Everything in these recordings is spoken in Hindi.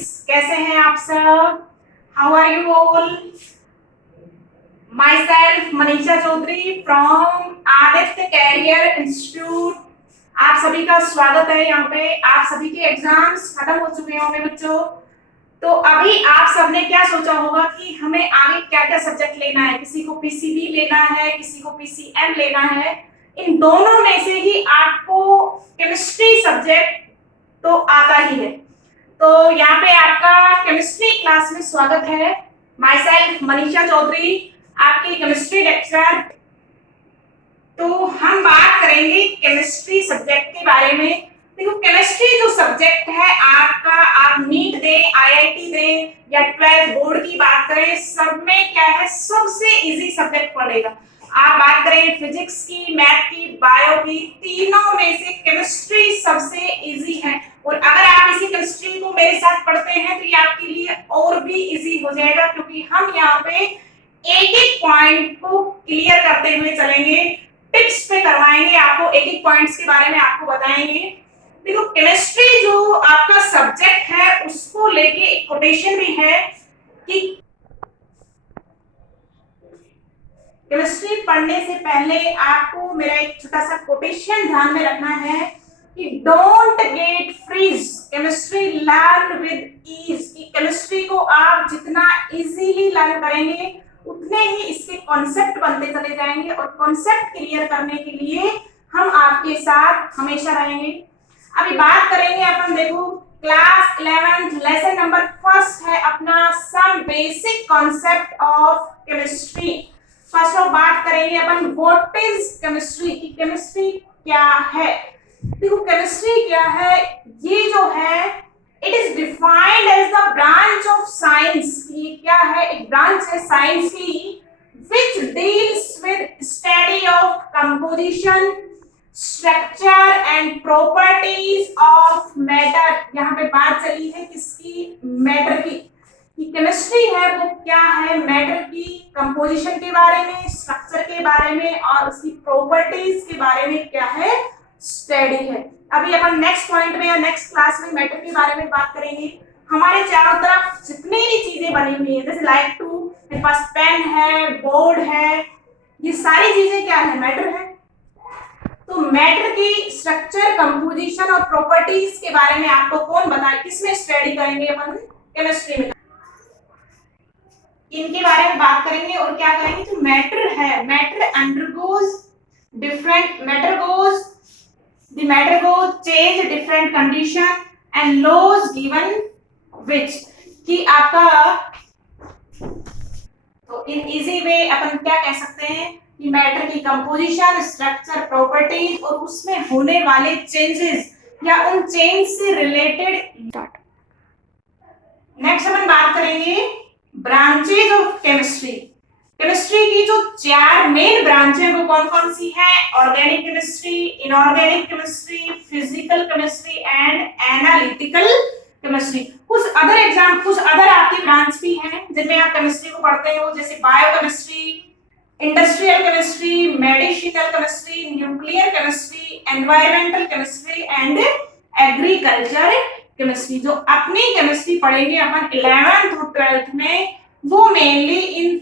स्टूडेंट्स, कैसे हैं आप सब? How are you all? Myself Manisha Chaudhary from Aditya career institute. आप सभी का स्वागत है यहाँ पे। आप सभी के एग्जाम्स खत्म हो चुके होंगे बच्चों। तो अभी आप सबने क्या सोचा होगा कि हमें आगे क्या क्या सब्जेक्ट लेना है। किसी को पीसीबी लेना है, किसी को पीसीएम लेना है। इन दोनों में से ही आपको केमिस्ट्री सब्जेक्ट तो आता ही है। तो यहाँ पे आपका केमिस्ट्री क्लास में स्वागत है। माई सेल्फ मनीषा चौधरी, आपकी केमिस्ट्री लेक्चरर। तो हम बात करेंगे केमिस्ट्री सब्जेक्ट के बारे में। देखो, केमिस्ट्री जो सब्जेक्ट है आपका, आप नीट दें, आईआईटी दें या 12th बोर्ड की बात करें, सब में क्या है, सबसे इजी सब्जेक्ट पड़ेगा। आप बात करें फिजिक्स की, मैथ की, बायो की, तीनों में से केमिस्ट्री सबसे इजी है। और अगर आप इसी केमिस्ट्री को मेरे साथ पढ़ते हैं तो ये आपके लिए और भी इजी हो जाएगा, क्योंकि हम यहाँ पे एक एक पॉइंट को क्लियर करते हुए चलेंगे, टिप्स पे करवाएंगे आपको, एक एक पॉइंट्स के बारे में आपको बताएंगे। देखो, केमिस्ट्री जो आपका सब्जेक्ट है उसको लेके एक कोटेशन भी है कि केमिस्ट्री पढ़ने से पहले आपको मेरा एक छोटा सा कोटेशन ध्यान में रखना है कि don't get freeze, chemistry learn with ease. कि केमिस्ट्री को आप जितना इजीली लर्न करेंगे उतने ही इसके कॉन्सेप्ट बनते चले जाएंगे, और कॉन्सेप्ट क्लियर करने के लिए हम आपके साथ हमेशा रहेंगे। अभी बात करेंगे अपन, देखो class 11th lesson number first है अपना, some basic concept of chemistry. First of बात करेंगे अपन व्हाट इज केमिस्ट्री, की केमिस्ट्री क्या है। देखो, केमिस्ट्री क्या है, ये जो है it is defined as the branch of science. ये क्या है, एक ब्रांच है साइंस की which deals with study of composition, structure and properties of matter। यहाँ पे बात चली है किसकी, मैटर की। केमिस्ट्री है वो क्या है, मैटर की कंपोजिशन के बारे में, स्ट्रक्चर के बारे में और उसकी प्रॉपर्टीज के बारे में क्या है, स्टडी है। अभी अपन नेक्स्ट पॉइंट में या नेक्स्ट क्लास में मैटर के बारे में बात करेंगे। हमारे चारों तरफ जितनी भी चीजें बनी हुई है, जैसे लाइक टू, मेरे पास पेन है, बोर्ड है, ये सारी चीजें क्या है, मैटर है। तो मैटर की स्ट्रक्चर, कंपोजिशन और प्रॉपर्टीज के बारे में आपको कौन बताए, किसमें स्टडी करेंगे अपन, केमिस्ट्री में। इनके बारे में बात करेंगे और क्या करेंगे, जो मैटर है, matter undergoes different, matter goes change different condition and laws given which. कि आपका, तो इन इजी वे अपन क्या कह सकते हैं कि मैटर की कंपोजिशन, स्ट्रक्चर, प्रॉपर्टीज और उसमें होने वाले चेंजेस या उन चेंज से रिलेटेड। नेक्स्ट अपन बात करेंगे ब्रांचेज ऑफ केमिस्ट्री। केमिस्ट्री की जो चार मेन ब्रांच है वो कौन कौन सी है, organic chemistry, inorganic chemistry, physical chemistry and analytical chemistry. कुछ अदर आपकी ब्रांच भी हैं जिनमें आप केमिस्ट्री को पढ़ते हो, जैसे biochemistry, industrial chemistry, medicinal chemistry, nuclear chemistry, environmental chemistry and agriculture chemistry. जो अपनी केमिस्ट्री पढ़ेंगे अपन 11th और 12th में, वो मेनली इन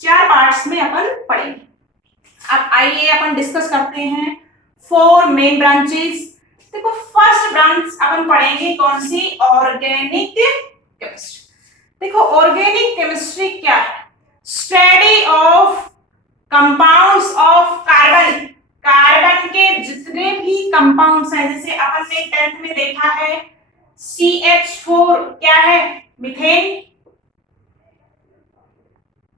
चार पार्ट्स में अपन पढ़ेंगे। अब आइए अपन डिस्कस करते हैं 4 मेन ब्रांचेस। देखो, फर्स्ट ब्रांच अपन पढ़ेंगे कौन सी, ऑर्गेनिक केमिस्ट्री। देखो, ऑर्गेनिक केमिस्ट्री क्या है, study of compounds of carbon. Carbon के जितने भी कंपाउंड्स हैं, जैसे अपन ने 10th में देखा है CH4 क्या है, मीथेन।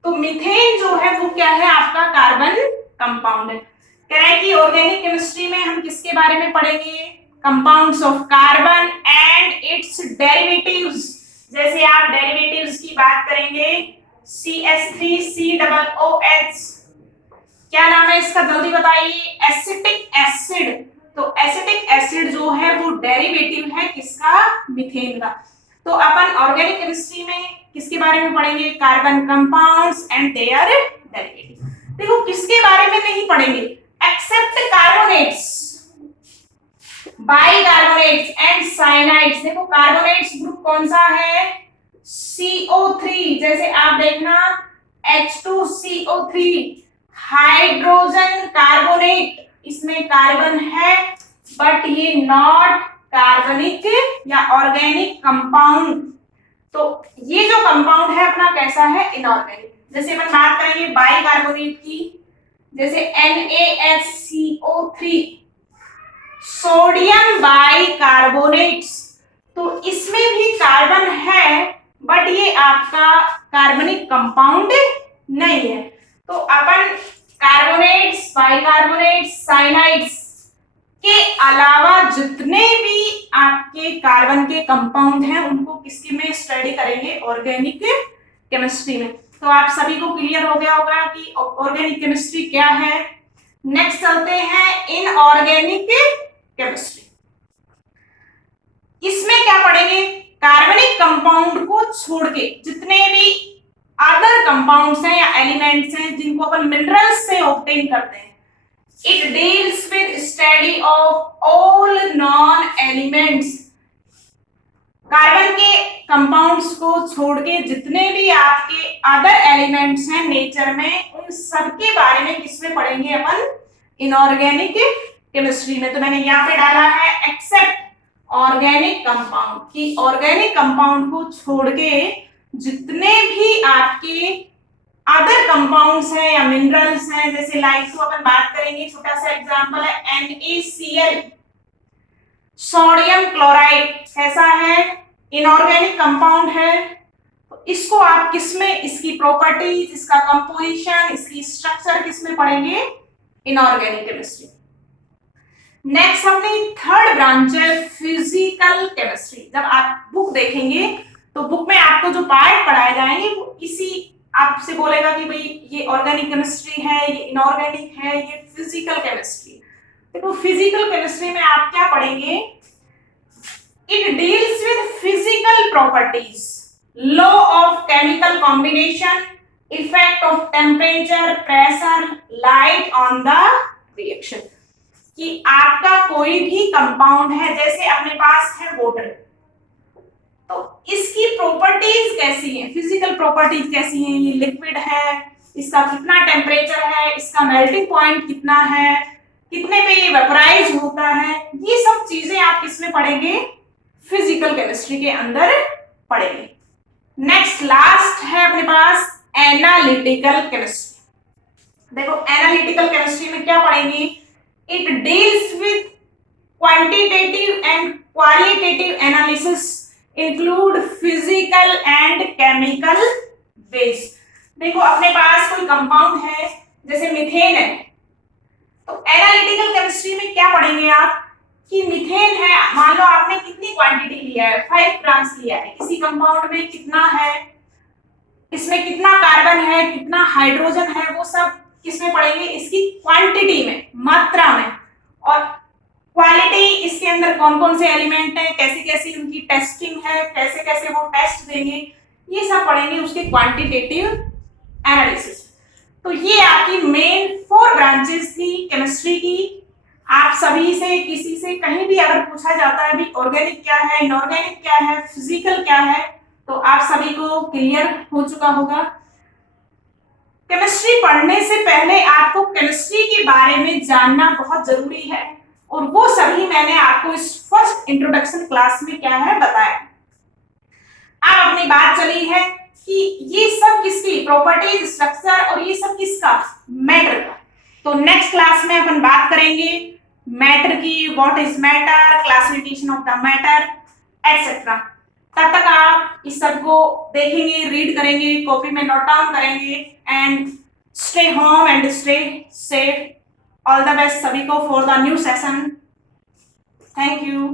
तो मीथेन जो है वो क्या है, आपका कार्बन कंपाउंड है। कह रहा है कि ऑर्गेनिक केमिस्ट्री में हम किसके बारे में पढ़ेंगे, compounds of carbon and it's derivatives. जैसे आप डेरिवेटिव्स की बात करेंगे, CH3COOH, क्या नाम है इसका, जल्दी बताइए, एसिटिक एसिड। तो एसिटिक एसिड जो है वो डेरिवेटिव है किसका, मीथेन का। तो अपन ऑर्गेनिक केमिस्ट्री में किसके बारे में पढ़ेंगे, carbon compounds and their derivative. देखो, किसके बारे में नहीं पढ़ेंगे, except carbonates. Bicarbonates and cyanides. देखो कार्बोनेट्स ग्रुप कौन सा है, CO3। जैसे आप देखना H2CO3 हाइड्रोजन कार्बोनेट, इसमें कार्बन है बट ये नॉट कार्बनिक या ऑर्गेनिक कंपाउंड। तो ये जो कंपाउंड है अपना कैसा है, इनऑर्गेनिक। जैसे अपन बात करेंगे बाइकार्बोनेट की, जैसे NaHCO3 सोडियम बाइकार्बोनेट्स, तो इसमें भी कार्बन है बट ये आपका कार्बनिक कंपाउंड नहीं है। तो अपन कार्बोनेट्स, बाइकार्बोनेट्स, साइनाइड्स के अलावा जितने भी आपके कार्बन के कंपाउंड हैं उनको किसके में स्टडी करेंगे, ऑर्गेनिक केमिस्ट्री में। तो आप सभी को क्लियर हो गया होगा कि ऑर्गेनिक केमिस्ट्री क्या है। नेक्स्ट चलते हैं इनऑर्गेनिक केमिस्ट्री। इसमें क्या पढ़ेंगे, कार्बनिक कंपाउंड को छोड़ के जितने भी अदर कंपाउंड्स हैं या एलिमेंट्स हैं जिनको अपन मिनरल्स से ऑब्टेन करते हैं। It deals with study of all non elements. Carbon के कंपाउंड्स को छोड़ के जितने भी आपके अदर एलिमेंट्स हैं नेचर में, उन सब के बारे में किसमें पढ़ेंगे अपन, इनऑर्गेनिक केमिस्ट्री में। तो मैंने यहाँ पे डाला है एक्सेप्ट ऑर्गेनिक कंपाउंड, कि ऑर्गेनिक कंपाउंड को छोड़ के जितने भी आपके अदर कंपाउंड्स हैं या मिनरल्स हैं, जैसे लाइक तो अपन बात करेंगे, छोटा सा एग्जांपल है NaCl सोडियम क्लोराइड, कैसा है, इनऑर्गेनिक कंपाउंड है। तो इसको आप किसमें, इसकी प्रॉपर्टीज, इसका कंपोजिशन, इसकी स्ट्रक्चर किसमें पढ़ेंगे, इनऑर्गेनिक केमिस्ट्री। नेक्स्ट अपनी थर्ड ब्रांच है फिजिकल केमिस्ट्री। जब आप बुक देखेंगे तो बुक में आपको जो पार्ट पढ़ाए जाएंगे वो इसी आपसे बोलेगा कि भाई ये ऑर्गेनिक केमिस्ट्री है, ये इनऑर्गेनिक है, ये फिजिकल केमिस्ट्री। देखो फिजिकल केमिस्ट्री में आप क्या पढ़ेंगे, it deals with physical properties, law of chemical combination, effect of temperature, pressure, light on the reaction. कि आपका कोई भी कंपाउंड है, जैसे अपने पास है वाटर, तो इसकी प्रॉपर्टीज कैसी हैं, फिजिकल प्रॉपर्टीज कैसी हैं, ये लिक्विड है, इसका कितना टेम्परेचर है, इसका मेल्टिंग पॉइंट कितना है, कितने पे ये वेपराइज होता है, ये सब चीजें आप किसमें पढ़ेंगे, फिजिकल केमिस्ट्री के अंदर पढ़ेंगे। नेक्स्ट लास्ट है अपने पास एनालिटिकल केमिस्ट्री। देखो एनालिटिकल केमिस्ट्री में क्या पढ़ेंगे, it deals with quantitative and qualitative analysis, include physical and chemical base. देखो अपने पास कोई कंपाउंड है, जैसे मीथेन है, तो एनालिटिकल केमिस्ट्री में क्या पढ़ेंगे आप, कि मीथेन है, मान लो आपने कितनी क्वांटिटी लिया है, 5 ग्राम्स लिया है, किसी कंपाउंड में कितना है, इसमें कितना कार्बन है, कितना हाइड्रोजन है, वो सब किसमें पढ़ेंगे, इसकी क्वांटिटी में, मात्रा में। और क्वालिटी, इसके अंदर कौन कौन से एलिमेंट हैं, कैसी कैसी उनकी टेस्टिंग है, कैसे कैसे वो टेस्ट देंगे, ये सब पढ़ेंगे उसके क्वांटिटेटिव एनालिसिस। तो ये आपकी मेन 4 ब्रांचेस थी केमिस्ट्री की। आप सभी से, किसी से कहीं भी अगर पूछा जाता है भी ऑर्गेनिक क्या है, इनऑर्गेनिक क्या है, फिजिकल क्या है, तो आप सभी को क्लियर हो चुका होगा। केमिस्ट्री पढ़ने से पहले आपको केमिस्ट्री के बारे में जानना बहुत जरूरी है, और वो सभी मैंने आपको इस फर्स्ट इंट्रोडक्शन क्लास में क्या है बताया। अब अपनी बात चली है कि ये सब किसकी प्रॉपर्टीज, स्ट्रक्चर, और ये सब किसका, मैटर का। तो नेक्स्ट क्लास में अपन बात करेंगे मैटर की, what is matter, classification of the matter etcetera. तब तक आप इस सब को देखेंगे, रीड करेंगे, कॉपी में नोट डाउन करेंगे, and stay home and stay safe. All the best सभी को for the new session. Thank you.